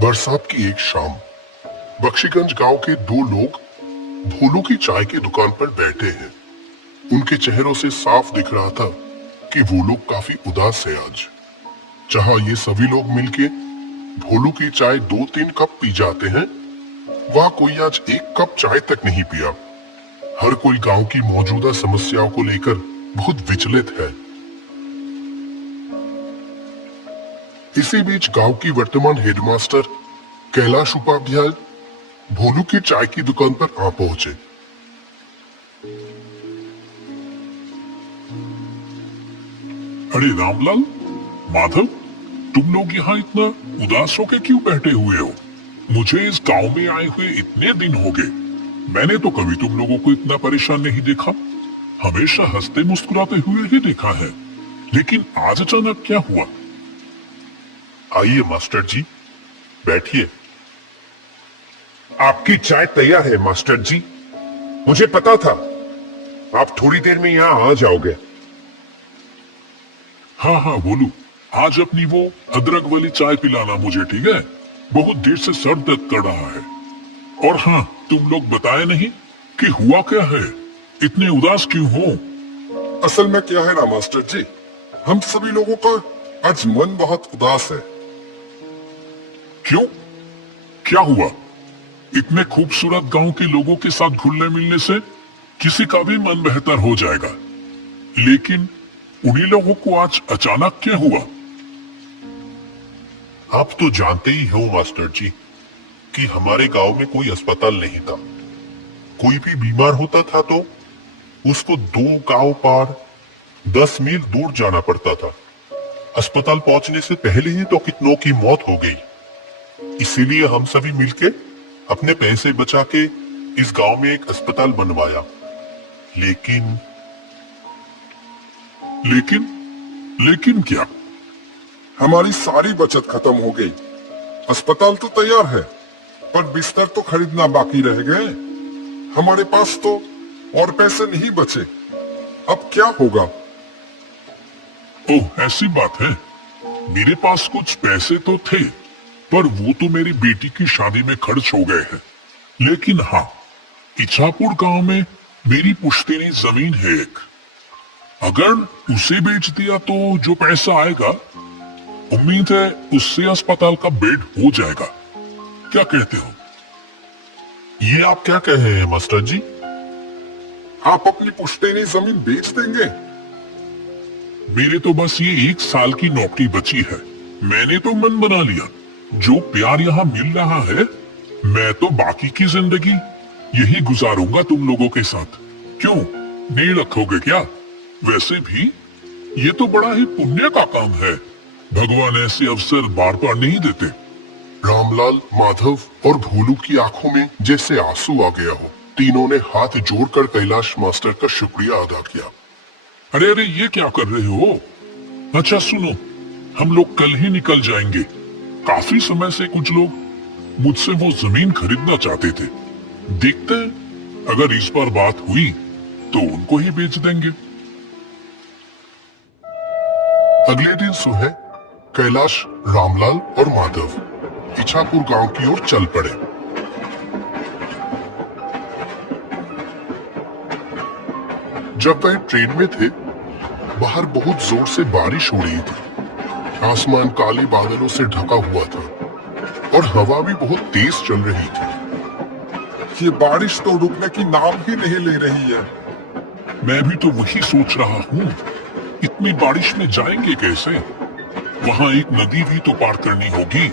बरसात की एक शाम बख्शीगंज गांव के दो लोग भोलू की चाय की दुकान पर बैठे हैं। उनके चेहरों से साफ दिख रहा था कि वो लोग काफी उदास है आज। जहां ये सभी लोग मिलके भोलू की चाय 2-3 कप पी जाते हैं, वहां कोई आज एक कप चाय तक नहीं पिया। हर कोई गांव की मौजूदा समस्याओं को लेकर बहुत विचलित है। इसी बीच गांव की वर्तमान हेडमास्टर कैलाश उपाध्याय भोलू की चाय की दुकान पर आ पहुंचे। अरे रामलाल, माधव, तुम लोग यहाँ इतना उदास होके क्यों बैठे हुए हो? मुझे इस गांव में आए हुए इतने दिन हो गए, मैंने तो कभी तुम लोगों को इतना परेशान नहीं देखा। हमेशा हंसते मुस्कुराते हुए ही देखा है, लेकिन आज अचानक क्या हुआ? आइए मास्टर जी, बैठिए। आपकी चाय तैयार है मास्टर जी। मुझे पता था आप थोड़ी देर में यहाँ आ जाओगे। हाँ हाँ बोलू, आज अपनी वो अदरक वाली चाय पिलाना मुझे, ठीक है? बहुत देर से सर दर्द कर रहा है। और हाँ, तुम लोग बताए नहीं कि हुआ क्या है, इतने उदास क्यों हो? असल में क्या है ना मास्टर जी, हम सभी लोगों का आज मन बहुत उदास है। क्यों? क्या हुआ? इतने खूबसूरत गांव के लोगों के साथ घुलने मिलने से किसी का भी मन बेहतर हो जाएगा, लेकिन उन्हीं लोगों को आज अचानक क्या हुआ? आप तो जानते ही हो मास्टर जी कि हमारे गांव में कोई अस्पताल नहीं था। कोई भी बीमार होता था तो उसको 2 गांव पार 10 मील दूर जाना पड़ता था। अस्पताल पहुंचने से पहले ही तो कितनों की मौत हो गई। इसीलिए हम सभी मिलके अपने पैसे बचा के इस गांव में एक अस्पताल बनवाया। लेकिन लेकिन क्या? हमारी सारी बचत खत्म हो गई। अस्पताल तो तैयार है, पर बिस्तर तो खरीदना बाकी रह गए। हमारे पास तो और पैसे नहीं बचे। अब क्या होगा? ओह, ऐसी बात है। मेरे पास कुछ पैसे तो थे, पर वो तो मेरी बेटी की शादी में खर्च हो गए हैं। लेकिन हाँ, इच्छापुर गांव में मेरी पुश्तैनी जमीन है एक। अगर उसे बेच दिया तो जो पैसा आएगा, उम्मीद है उससे अस्पताल का बेड हो जाएगा। क्या कहते हो? ये आप क्या कह रहे हैं मास्टर जी? आप अपनी पुश्तैनी जमीन बेच देंगे? मेरे तो बस ये 1 साल की नौकरी बची है। मैंने तो मन बना लिया, जो प्यार यहाँ मिल रहा है, मैं तो बाकी की जिंदगी यही गुजारूंगा तुम लोगों के साथ। क्यों, नहीं रखोगे क्या? वैसे भी ये तो बड़ा ही पुण्य का काम है। भगवान ऐसे अवसर बार बार नहीं देते। रामलाल, माधव और भोलू की आंखों में जैसे आंसू आ गया हो। तीनों ने हाथ जोड़कर कैलाश मास्टर का शुक्रिया अदा किया। अरे अरे, ये क्या कर रहे हो? अच्छा सुनो, हम लोग कल ही निकल जाएंगे। काफी समय से कुछ लोग मुझसे वो जमीन खरीदना चाहते थे। देखते हैं, अगर इस बार बात हुई तो उनको ही बेच देंगे। अगले दिन सुबह कैलाश, रामलाल और माधव इच्छापुर गांव की ओर चल पड़े। जब वह ट्रेन में थे, बाहर बहुत जोर से बारिश हो रही थी। आसमान काले बादलों से ढका हुआ था और हवा भी बहुत तेज चल रही थी। ये बारिश तो रुकने की नाम ही नहीं ले रही है। मैं भी तो वही सोच रहा हूँ, इतनी बारिश में जाएंगे कैसे? वहाँ एक नदी भी तो पार करनी होगी।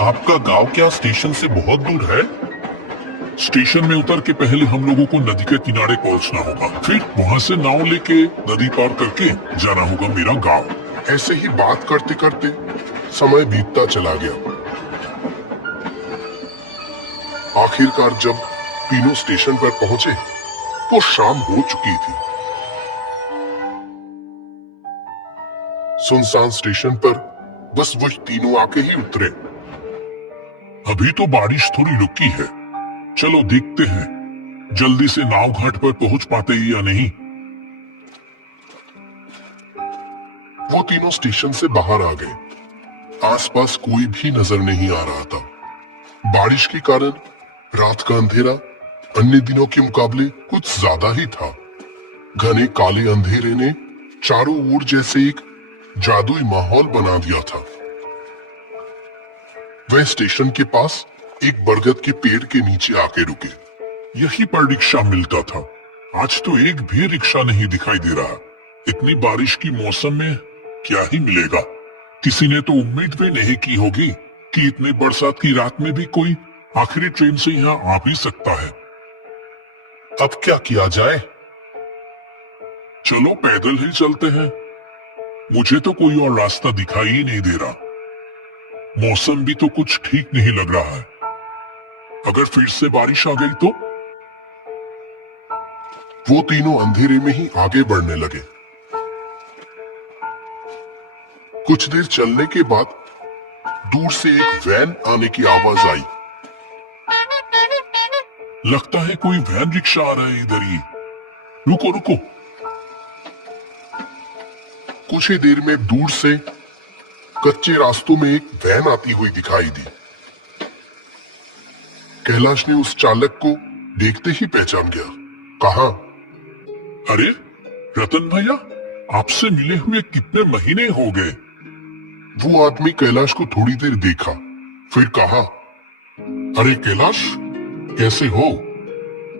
आपका गांव क्या स्टेशन से बहुत दूर है? स्टेशन में उतर के पहले हम लोगों को नदी के किनारे पहुँचना होगा, फिर वहाँ से नाव लेके नदी पार करके जाना होगा मेरा गांव। ऐसे ही बात करते करते समय बीतता चला गया। आखिरकार जब तीनों स्टेशन पर पहुंचे तो शाम हो चुकी थी। सुनसान स्टेशन पर बस वही तीनों आके ही उतरे। अभी तो बारिश थोड़ी रुकी है, चलो देखते हैं जल्दी से नाव घाट पर पहुंच पाते या नहीं। वो तीनों स्टेशन से बाहर आ गए। आसपास कोई भी नजर नहीं आ रहा था। बारिश के कारण रात का अंधेरा अन्य दिनों के मुकाबले कुछ ज्यादा ही था। घने काले अंधेरे ने चारों ओर जैसे एक जादुई माहौल बना दिया था। वह स्टेशन के पास एक बरगद के पेड़ के नीचे आके रुके। यहीं पर रिक्शा मिलता था। आज तो एक भी रिक्शा नहीं दिखाई दे रहा। इतनी बारिश की मौसम में क्या ही मिलेगा। किसी ने तो उम्मीद भी नहीं की होगी कि इतने बरसात की रात में भी कोई आखिरी ट्रेन से यहाँ आ भी सकता है। अब क्या किया जाए? चलो पैदल ही चलते हैं। मुझे तो कोई और रास्ता दिखाई ही नहीं दे रहा। मौसम भी तो कुछ ठीक नहीं लग रहा है। अगर फिर से बारिश आ गई तो? वो तीनों अंधेरे में ही आगे बढ़ने लगे। कुछ देर चलने के बाद दूर से एक वैन आने की आवाज आई। लगता है कोई वैन रिक्शा आ रहा है इधर ही। रुको रुको। कुछ ही देर में दूर से कच्चे रास्तों में एक वैन आती हुई दिखाई दी। कैलाश ने उस चालक को देखते ही पहचान गया। कहा, अरे रतन भैया, आपसे मिले हुए कितने महीने हो गए। वो आदमी कैलाश को थोड़ी देर देखा, फिर कहा, अरे कैलाश, कैसे हो?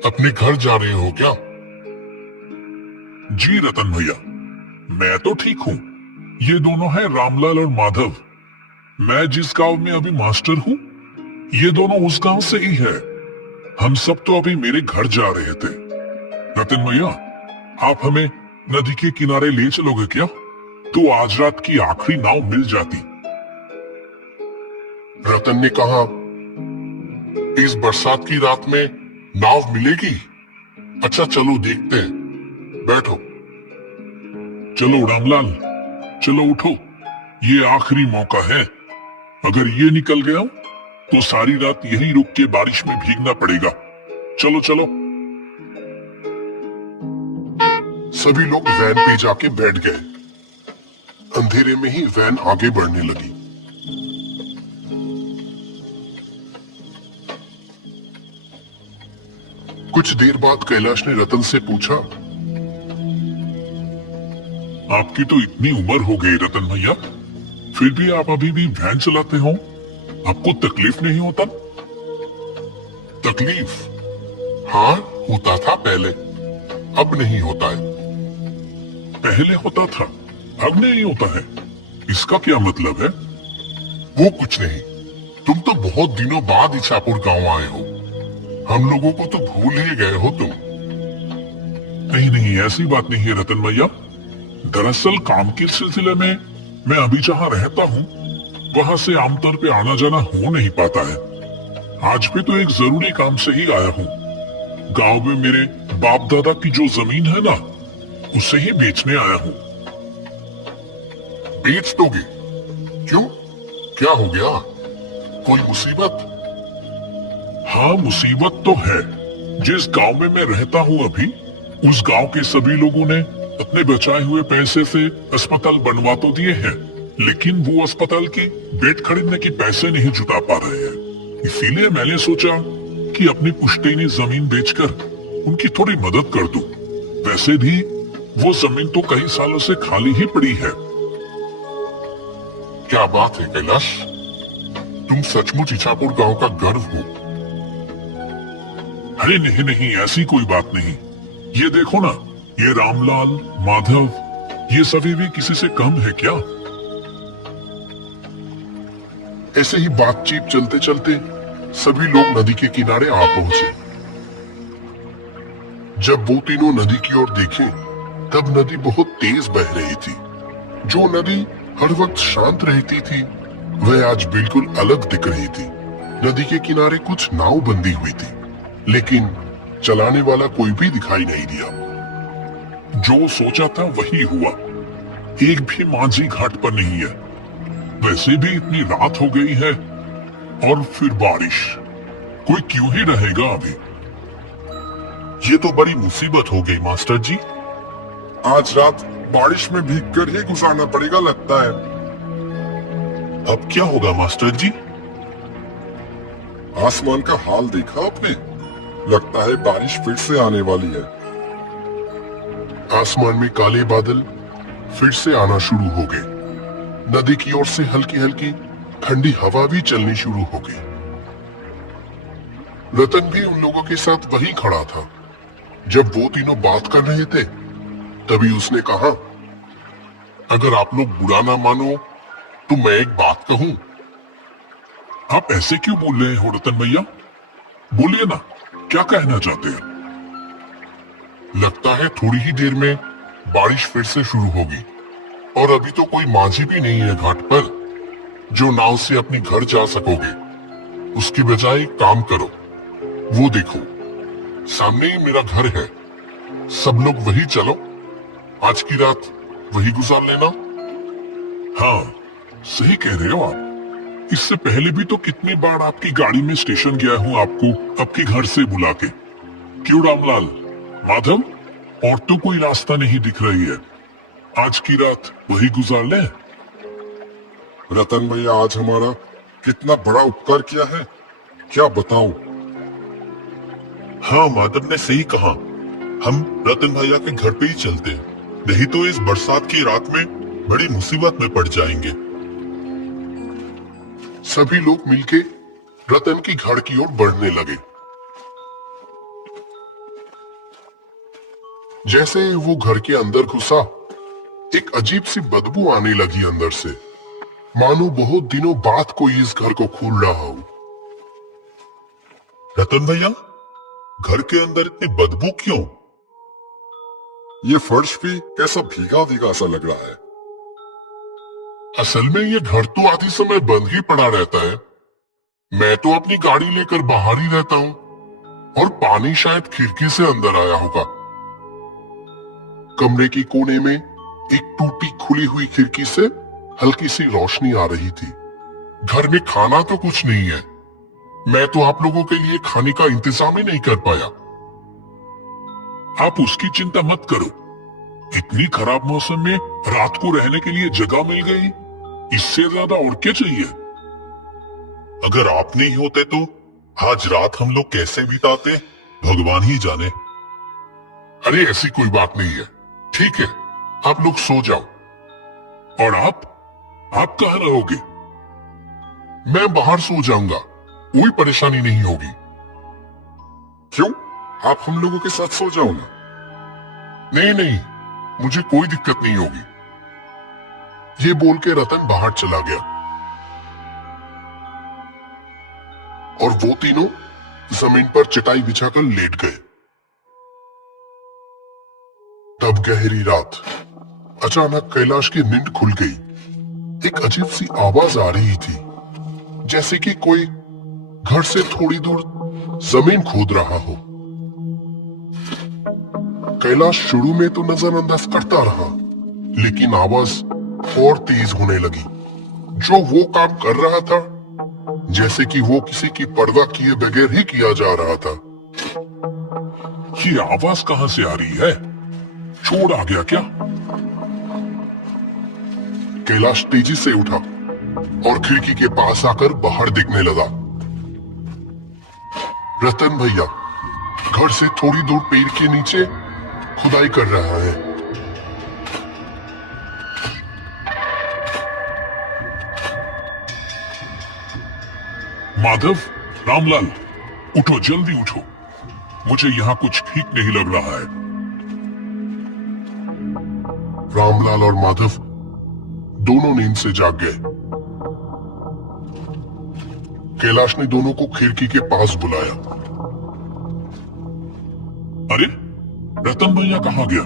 अपने घर जा रहे हो क्या? जी रतन भैया, मैं तो ठीक हूँ। ये दोनों हैं रामलाल और माधव। मैं जिस गांव में अभी मास्टर हूँ, ये दोनों उस गांव से ही है। हम सब तो अभी मेरे घर जा रहे थे। रतन भैया, आप हमें नदी के किनारे ले चलोगे क्या? तो आज रात की आखिरी नाव मिल जाती। रतन ने कहा, इस बरसात की रात में नाव मिलेगी? अच्छा चलो देखते हैं, बैठो। चलो रामलाल, चलो उठो। ये आखिरी मौका है। अगर ये निकल गया तो सारी रात यहीं रुक के बारिश में भीगना पड़ेगा। चलो चलो। सभी लोग वैन पे जाके बैठ गए। अंधेरे में ही वैन आगे बढ़ने लगी। कुछ देर बाद कैलाश ने रतन से पूछा, आपकी तो इतनी उम्र हो गई रतन भैया, फिर भी आप अभी भी वैन चलाते हो? आपको तकलीफ नहीं होता? तकलीफ? हाँ, होता था पहले, अब नहीं होता है। पहले होता था, अब नहीं होता है। इसका क्या मतलब है? वो कुछ नहीं, तुम तो बहुत दिनों बाद इछापुर गांव आए हो। हम लोगों को तो भूल ही गए हो तुम। नहीं नहीं, ऐसी बात नहीं है रतन भैया। दरअसल काम के सिलसिले में मैं अभी जहाँ रहता हूँ वहां से आमतौर पे आना जाना हो नहीं पाता है। आज भी तो एक जरूरी काम से ही आया हूँ। गांव में मेरे बाप दादा की जो जमीन है ना, उसे ही बेचने आया हूँ। बेच दोगे? क्यों, क्या हो गया? कोई मुसीबत? हाँ, मुसीबत तो है। जिस गांव में मैं रहता हूँ अभी, उस गांव के सभी लोगों ने अपने बचाए हुए पैसे से अस्पताल बनवा तो दिए हैं, लेकिन वो अस्पताल की बेड खरीदने के पैसे नहीं जुटा पा रहे हैं। इसीलिए मैंने सोचा कि अपनी पुश्तैनी जमीन बेचकर उनकी थोड़ी मदद कर दूं। वैसे भी वो जमीन तो कई सालों से खाली ही पड़ी है। क्या बात है कैलाश, तुम सचमुच इछापुर गांव का गर्व हो। अरे नहीं नहीं, ऐसी कोई बात नहीं। ये देखो ना, ये रामलाल, माधव, ये सभी भी किसी से कम है क्या? ऐसे ही बातचीत चलते चलते सभी लोग नदी के किनारे आ पहुंचे। जब वो तीनों नदी की ओर देखे, तब नदी बहुत तेज बह रही थी। जो नदी हर वक्त शांत रहती थी, वह आज बिल्कुल अलग दिख रही थी। नदी के किनारे कुछ नाव बंधी हुई थी, लेकिन चलाने वाला कोई भी दिखाई नहीं दिया। जो सोचा था वही हुआ। एक भी माझी घाट पर नहीं है। वैसे भी इतनी रात हो गई है और फिर बारिश। कोई क्यों ही रहेगा अभी? ये तो बड़ी मुसीबत हो गई मास्टर जी। आज रात बारिश में भीगकर ही गुजारना पड़ेगा लगता है। अब क्या होगा मास्टर जी? आसमान का हाल देखा आपने? लगता है बारिश फिर से आने वाली है। आसमान में काले बादल फिर से आना शुरू हो गए। नदी की ओर से हल्की हल्की ठंडी हवा भी चलनी शुरू हो गई। रतन भी उन लोगों के साथ वहीं खड़ा था। जब वो तीनों बात कर रहे थे तभी उसने कहा, अगर आप लोग बुरा ना मानो तो मैं एक बात कहूं। आप ऐसे क्यों बोल रहे हो रतन भैया? बोलिए ना, क्या कहना चाहते हैं? लगता है थोड़ी ही देर में बारिश फिर से शुरू होगी और अभी तो कोई माझी भी नहीं है घाट पर जो नाव से अपने घर जा सकोगे। उसकी बजाय एक काम करो, वो देखो सामने ही मेरा घर है। सब लोग वही चलो, आज की रात वही गुजार लेना। हाँ, सही कह रहे हो आप। इससे पहले भी तो कितनी बार आपकी गाड़ी में स्टेशन गया हूँ आपको आपके घर से बुला के। क्यों रामलाल, माधव, और तो कोई रास्ता नहीं दिख रही है। आज की रात वही गुजार ले। रतन भैया आज हमारा कितना बड़ा उपकार किया है, क्या बताऊं। हाँ, माधव ने सही कहा। हम रतन भैया के घर पे ही चलते हैं, नहीं तो इस बरसात की रात में बड़ी मुसीबत में पड़ जाएंगे। सभी लोग मिलके रतन की घर की ओर बढ़ने लगे। जैसे वो घर के अंदर घुसा, एक अजीब सी बदबू आने लगी अंदर से, मानो बहुत दिनों बाद कोई इस घर को खोल रहा हो। रतन भैया, घर के अंदर इतनी बदबू क्यों? ये फर्श भी कैसा भीगा भीगा सा लग रहा है। असल में ये घर तो आधी समय बंद ही पड़ा रहता है। मैं तो अपनी गाड़ी लेकर बाहर ही रहता हूँ और पानी शायद खिड़की से अंदर आया होगा। कमरे के कोने में एक टूटी खुली हुई खिड़की से हल्की सी रोशनी आ रही थी। घर में खाना तो कुछ नहीं है। मैं तो आप लोगों के लिए खाने का इंतजाम ही नहीं कर पाया। आप उसकी चिंता मत करो। इतनी खराब मौसम में रात को रहने के लिए जगह मिल गई, इससे ज्यादा और क्या चाहिए? अगर आप नहीं होते तो आज रात हम लोग कैसे बिताते, भगवान ही जाने। अरे ऐसी कोई बात नहीं है, ठीक है, आप लोग सो जाओ। और आप कहाँ रहोगे? मैं बाहर सो जाऊंगा, कोई परेशानी नहीं होगी। क्यों, आप हम लोगों के साथ सो जाओ ना। नहीं नहीं, मुझे कोई दिक्कत नहीं होगी। ये बोल के रतन बाहर चला गया और वो तीनों जमीन पर चटाई बिछाकर लेट गए। तब गहरी रात, अचानक कैलाश की नींद खुल गई। एक अजीब सी आवाज आ रही थी, जैसे कि कोई घर से थोड़ी दूर जमीन खोद रहा हो। कैलाश शुरू में तो नजरअंदाज करता रहा, लेकिन आवाज और तेज होने लगी। जो वो काम कर रहा था, जैसे कि वो किसी की परवाह किए बगैर ही किया जा रहा था। ये आवाज कहाँ से आ रही है? चोर आ गया क्या? कैलाश तेजी से उठा और खिड़की के पास आकर बाहर देखने लगा। रतन भैया घर से थोड़ी दूर पेड़ के नीचे खुदाई कर रहा है। माधव, रामलाल, उठो, जल्दी उठो। मुझे यहाँ कुछ ठीक नहीं लग रहा है। रामलाल और माधव दोनों नींद से जाग गए। कैलाश ने दोनों को खिड़की के पास बुलाया। अरे, रतन भैया कहाँ गया?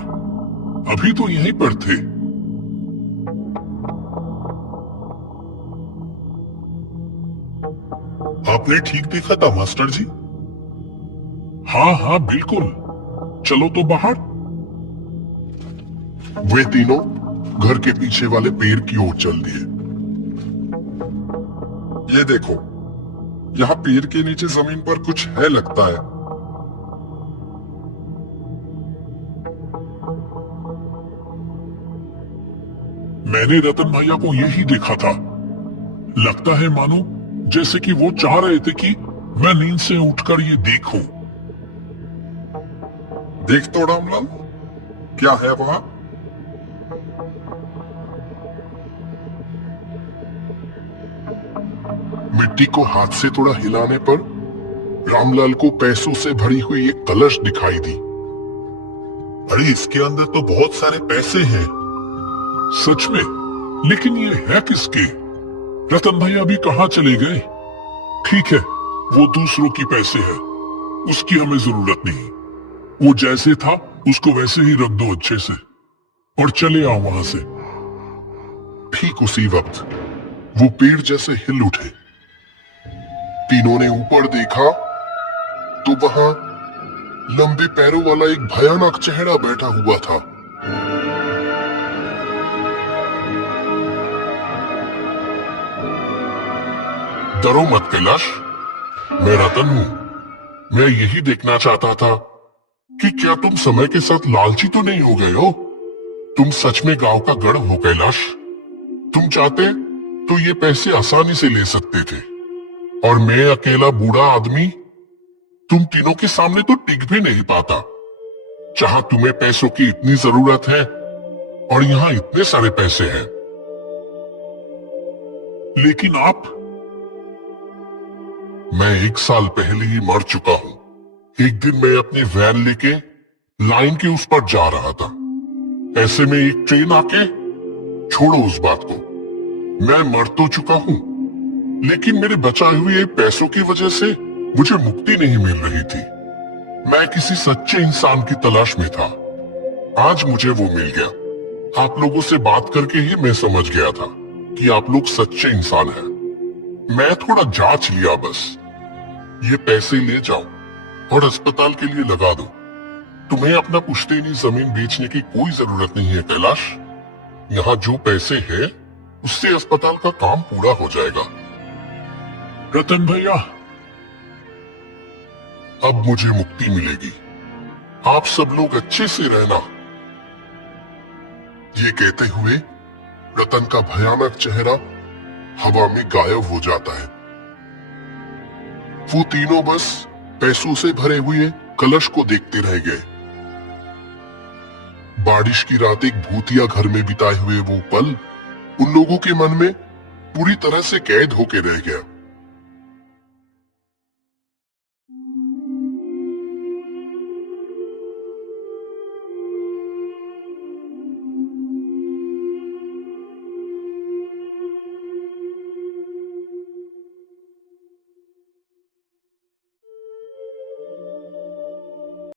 अभी तो यहीं पर थे। आपने ठीक देखा था मास्टर जी? हाँ हाँ बिल्कुल। चलो तो बाहर। वे तीनों घर के पीछे वाले पेड़ की ओर चल दिए। ये देखो, यहाँ पेड़ के नीचे जमीन पर कुछ है लगता है। मैंने रतन भैया को यही देखा था, लगता है मानो जैसे कि वो चाह रहे थे कि मैं नींद से उठकर ये देखूं। देख तो रामलाल, क्या है वहां? मिट्टी को हाथ से थोड़ा हिलाने पर रामलाल को पैसों से भरी हुई एक कलश दिखाई दी। अरे इसके अंदर तो बहुत सारे पैसे हैं। सच में? लेकिन ये है किसके? रतन भाई अभी कहाँ चले गए? ठीक है, वो दूसरों की पैसे है, उसकी हमें जरूरत नहीं। वो जैसे था उसको वैसे ही रख दो अच्छे से और चले आओ वहां से। ठीक उसी वक्त वो पेड़ जैसे हिल उठे। तीनों ने ऊपर देखा तो वहां लंबे पैरों वाला एक भयानक चेहरा बैठा हुआ था। डरो मत कैलाश, मैं रतन हूं। मैं यही देखना चाहता था कि क्या तुम समय के साथ लालची तो नहीं हो गए हो? तुम सच में गांव का गढ़ हो कैलाश। तुम चाहते तो ये पैसे आसानी से ले सकते थे, और मैं अकेला बूढ़ा आदमी तुम तीनों के सामने तो टिक भी नहीं पाता। जहां तुम्हें पैसों की इतनी जरूरत है और यहां इतने सारे पैसे हैं, लेकिन आप। मैं 1 साल पहले ही मर चुका हूं। एक दिन मैं अपनी वैन लेके लाइन के उस पर जा रहा था। ऐसे में एक ट्रेन आके, छोड़ो उस बात को, मैं मर तो चुका हूं, लेकिन मेरे बचाए हुए पैसों की वजह से मुझे मुक्ति नहीं मिल रही थी। मैं किसी सच्चे इंसान की तलाश में था। आज मुझे वो मिल गया। आप लोगों से बात करके ही मैं समझ गया था कि आप लोग सच्चे इंसान हैं। मैं थोड़ा जांच लिया बस। ये पैसे ले जाओ और अस्पताल के लिए लगा दो। तुम्हें अपना पुश्तैनी जमीन बेचने की कोई जरूरत नहीं है कैलाश। यहाँ जो पैसे हैं उससे अस्पताल का काम पूरा हो जाएगा। रतन भैया, अब मुझे मुक्ति मिलेगी। आप सब लोग अच्छे से रहना। ये कहते हुए रतन का भयानक चेहरा हवा में गायब हो जाता है। वो तीनों बस पैसों से भरे हुए कलश को देखते रह गए। बारिश की रात एक भूतिया घर में बिताए हुए वो पल उन लोगों के मन में पूरी तरह से कैद होके रह गया।